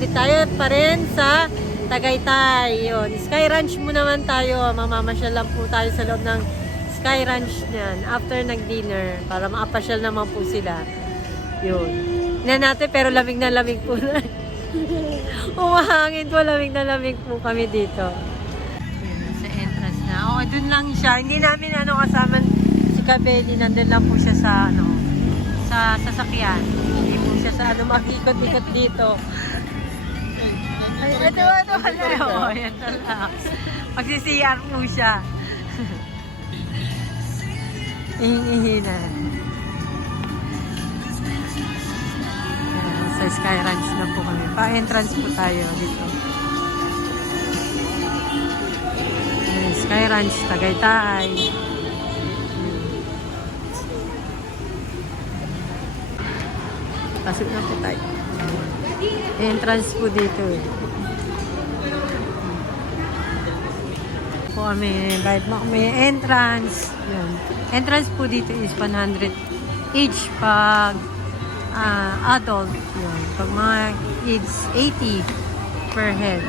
ulit tayo pa rin sa Tagaytay. Yun. Sky Ranch mo naman tayo. Mamamasyal lang po tayo sa loob ng Sky Ranch niyan. After nag-dinner. Para makapasyal naman po sila. Yun. Tingnan natin pero lamig na lamig po na. Umahangin po. Lamig na lamig po kami dito. Yun, sa entrance na. Oo, dun lang siya. Hindi namin kasama si Kabeli. Nandun lang po siya sa sa sasakyan. Hindi po siya sa mag-ikot-ikot dito. Ay, ito. Oo, yan talaga. Magsi-CR po siya. Ihingi na. Sa Sky Ranch na po kami. Pa-entrance po tayo dito. Sky Ranch, Tagaytay. Pasok na po tayo. Entrance po dito eh. Po kami, kahit may entrance. Yun. Entrance po dito is 100 each pag adult. Yun. Pag mga kids, 80 per head.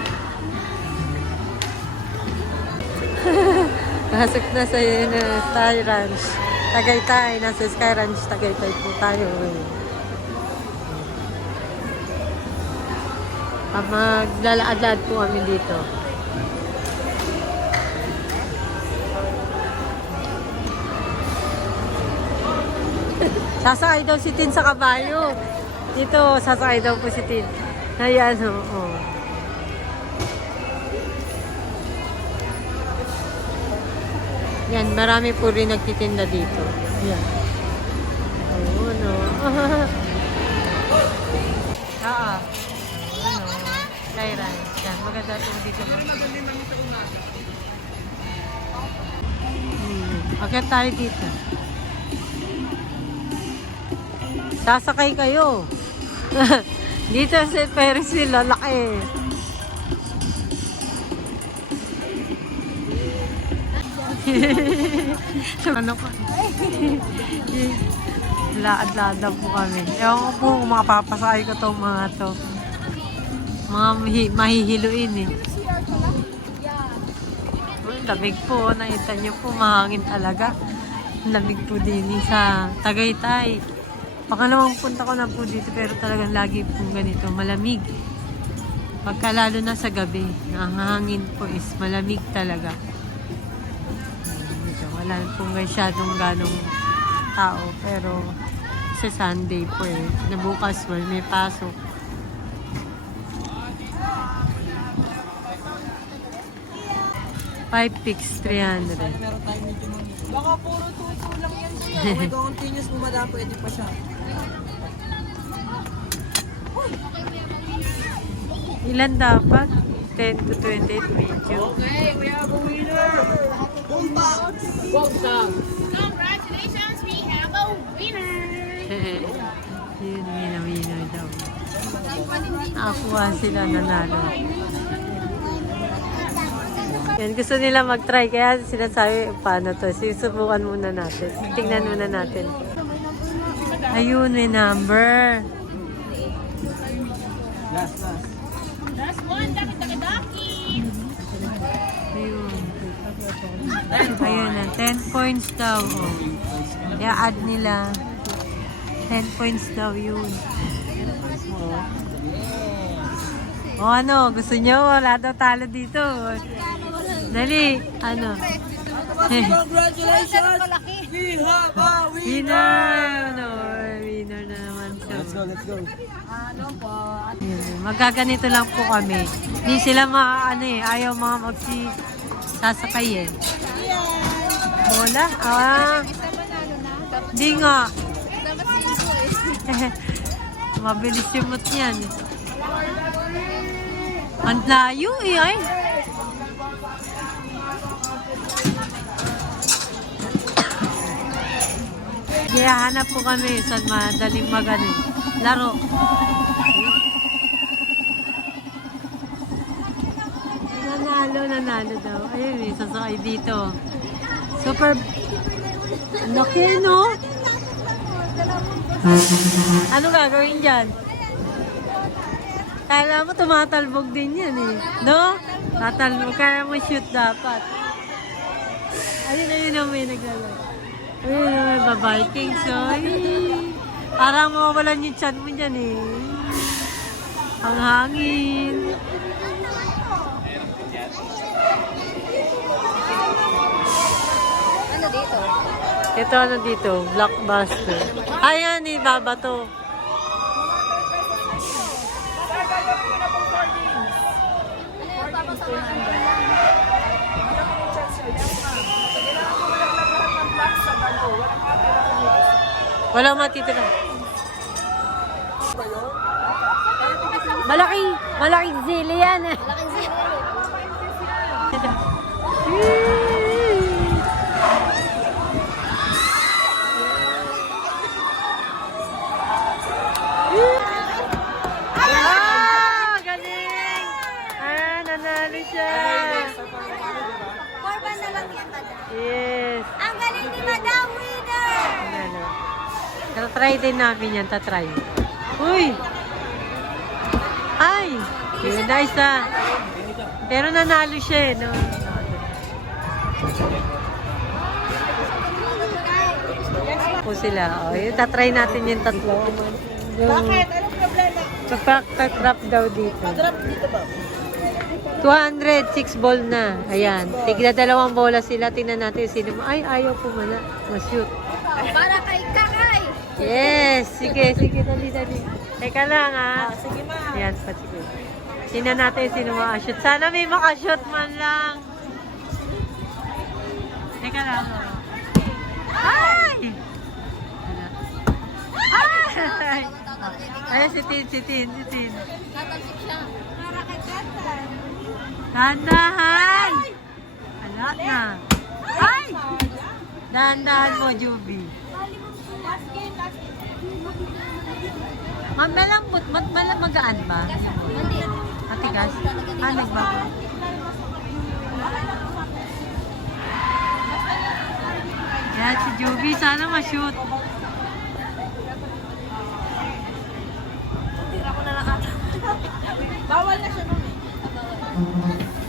Pasok na sa Sky Ranch. Tagaytay. Nasa Sky Ranch, Tagaytay po tayo eh. Maglalaad-laad po kami dito. Sasakay daw si Tin sa kabayo. Dito, sasakay daw po si Tin. Ayan, oo. Yan, marami po rin nagtitinda dito. Yan. Oo, no. Oo. Kairan. Yan, maganda ito dito. Agad tayo dito. Sasakay kayo. Dito sa Ferris wheel, lalaki. Ano pa? Laad-laad po kami. Ewan ko po kung makapapasakay ko itong mga to. Mga mahihiluin eh. Lamig po. Nakita nyo po, mahangin talaga. Lamig po din sa Tagaytay. Pangalawang punta ko na po dito pero talagang lagi po ganito. Malamig. Pagka lalo na sa gabi, nakahangin po is malamig talaga. Dito, wala pong masyadong ganong tao pero sa Sunday po eh. Nabukas may pasok. $5 300. Baka puro tuto lang yan siya. May continuous mo madam, pwede pa siya. Ilan dapat? 10 to 28 medyo. Okay, we have a winner! Bumba! Bumba! Congratulations, we have a winner! Yun, winner daw. Nakakuha sila, nanalo. Yan, gusto nila mag-try. Kaya sinasabi, paano to? Susubukan muna natin. Tingnan muna natin. Ayun, may number. Last one, daki-daki-daki! Ayun. Ayun na, 10 points daw. Oh. I-add nila. 10 points daw yun. O ano, gusto nyo? Wala daw talo dito. Dali, ano? Congratulations! We have a winner! Winner! Ano, winner na naman siya. Let's go. Ano po? Magaganito lang po kami. Hindi sila ayaw mga sasakay eh. Wala? Hindi nga. Mabilis yung mo't yan. Ang layo eh ay. Kaya hanap po kami sa madaling laro. Nanalo daw. Ayun sasakay dito. Super laki, no? Ano gagawin dyan? Kala mo tumatalbog din yan eh. No? Tatalbog. Kaya mo shoot dapat. Ayun na may naglalaro. Ayun na, babiking. So, parang mawawalan yung chan mo dyan eh. Ang hangin. Ano dito? Ito ano dito? Blockbuster. Ayan, ibaba to. Walang matitira. Malaking zili yan eh. Malaking zero. Ah, galing! Ah, nanalo siya. Korban na lang yan, madam. Yes. Ang galing ni Madam Winner! Nanalo. Tatry din namin yan, tatry. Uy! Ay! Yun, nice ah. Pero nanalo siya eh, no? Po sila. O, yun, tatry natin yung tatlo. Bakit? Anong problema? Kapak-katrap daw dito. Drop dito ba? 206 ball na. Ayan. Tigla dalawang bola sila. Tingnan natin sino. Ay, ayaw pumala. Mas-shoot. Para kay Kakay! Yes! Sige, sige. Dali. Teka lang, ha? Sige ma. Ayan, sige. Tingnan natin sino makashoot. Sana may makashoot man lang. Teka lang. Ay! Ay! Ay, si Tin. Tatalsik siya. Para kay Kakay. Dahan-dahan! Wala na. Ay! Dahan-dahan mo, Juby. Malambot, magaan ba? Hindi. Matigas? Nagbago. Yan, si Juby, sana ma-shoot. Bawal na siya nun eh.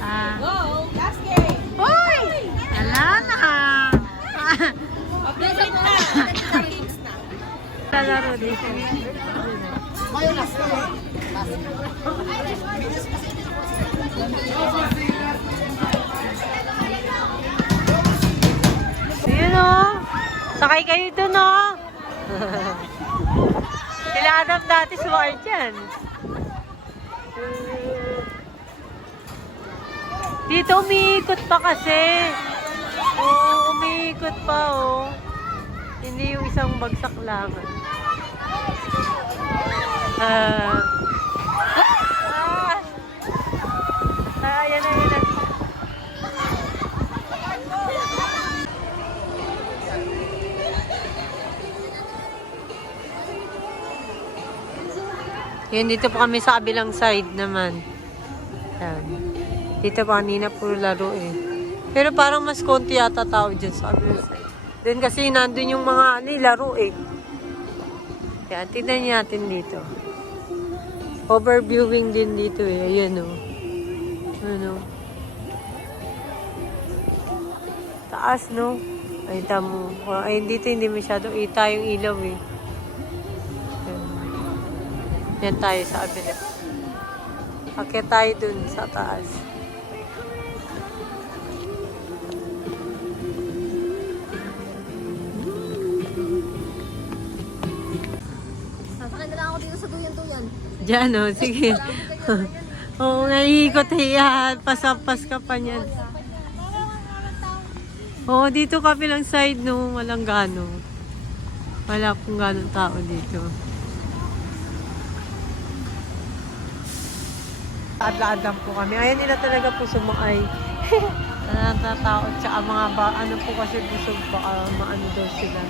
Ah. Go! Last game! Hoy! Wala na. Update na! Kings na. Lalaro dito. Ngayon last na. Ayun o. Sakay kayo dun o. Sila Adam dati suwar dyan. Dito umiikot pa kasi. Oo, umiikot pa oh. Hindi yung isang bagsak lang. Ayan na. Yan, dito po kami sa kabilang side naman. Yan. Dito pa kanina puro laro eh. Pero parang mas konti yata tao dyan sa kabilang side. Then kasi nandun yung mga laro eh. Yan, tignan natin dito. Overviewing din dito eh. Ayan o. Ano? Taas no? Ay, tamo. Ay, dito hindi masyado kita yung ilaw eh. Yan tayo sa kabila. Akit tayo dun sa taas. Sasakay na lang ako dito sa duyan-duyan. Diyan o, sige. Oo, naiikot yan. Pasampas ka pa niyan. Oo, dito kabilang side no. Walang gano. Wala kung ganong tao dito. Laad-laad lang po kami. Ayaw nila talaga po sumakay. Natatakot. Tsaka mga ano po kasi busog baka maano daw sila.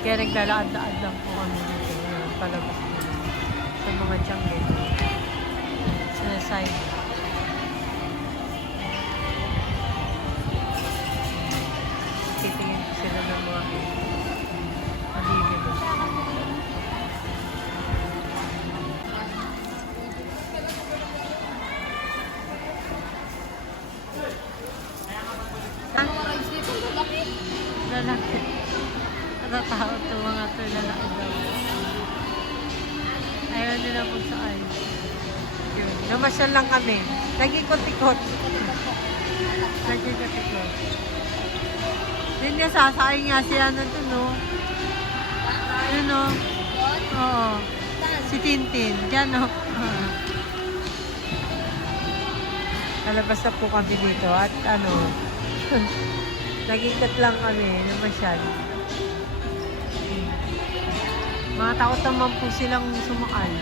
Kaya naglalaad-laad lang po kami dito. Palabas sa mga tiyangge. Sa side. Titingin po sila ng mga pabibili. lalaki daw. Ayaw nila kung saan. Yun. Namasyal lang kami. Nag-ikot-ikot. Nag-ikot-ikot. Yun nga, sasakay nga siya ano to, no? Yun, no? Oo. Si Tintin. Diyan, no? Kalabas na po kami dito at ano, nag-ikot lang kami. Namasyal. Mga takot naman po silang sumakay.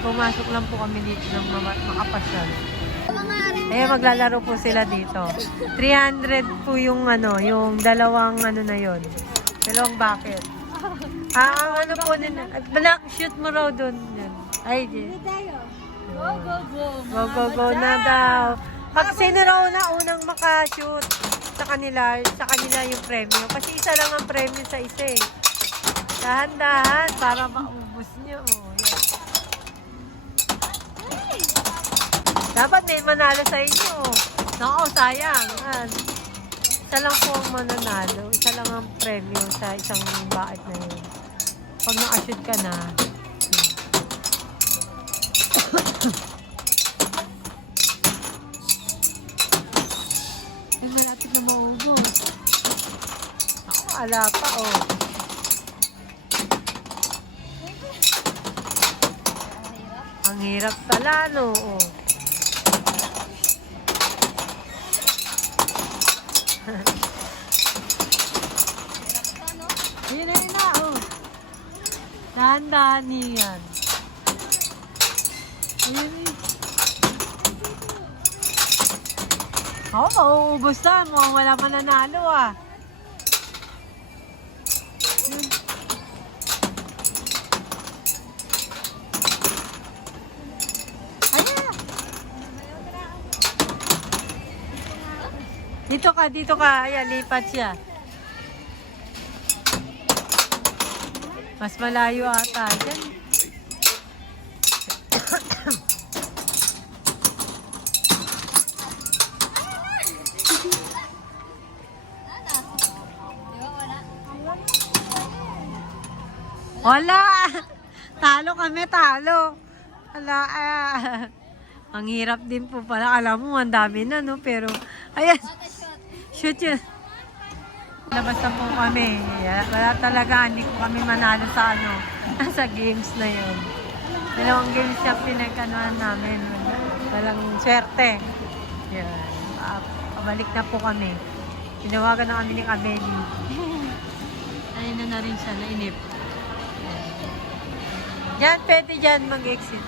Pumasok lang po kami dito ng makapasyal. Eh, maglalaro po sila dito. 300 po yung ano, yung dalawang ano na yon. Dalawang bucket. Ang ano po nila. Black, shoot mo raw dun. Ay, di. Go na daw. Pag sino raw na unang makashoot sa kanila yung premyo. Kasi isa lang ang premyo sa isa eh. Dahan-dahan para maubos nyo. Oh, yan. Dapat may manalo sa inyo. Nako, sayang. Isa lang po ang mananalo. Isa lang ang premyo sa isang baat na yun. Pag nakashoot ka na. Ay, malapit na maubos. Ako, ala pa, oh. Ang hirap pala, no, oh. Yun na, oh. Dahan-dahan yan. Ayun eh. Oo, mauubos na. Mukhang wala mananalo ah. Yun. Ayan. Dito ka. Ayan, lipat siya. Mas malayo ata. Diyan. Wala! Talo kami, talo. Wala, Ang hirap din po pala. Alam mo, ang dami na, no? Pero, ayan. Shoot yun. Labas na po kami. Wala talaga, hindi ko kami manalo sa ano, sa games na yun. Dalawang games yung pinagkanoan namin. Walang swerte. Yan. Pabalik na po kami. Tinawagan na kami ni Kabeli. Ayun na rin siya, nainip. Diyan, pwede dyan mag-exit.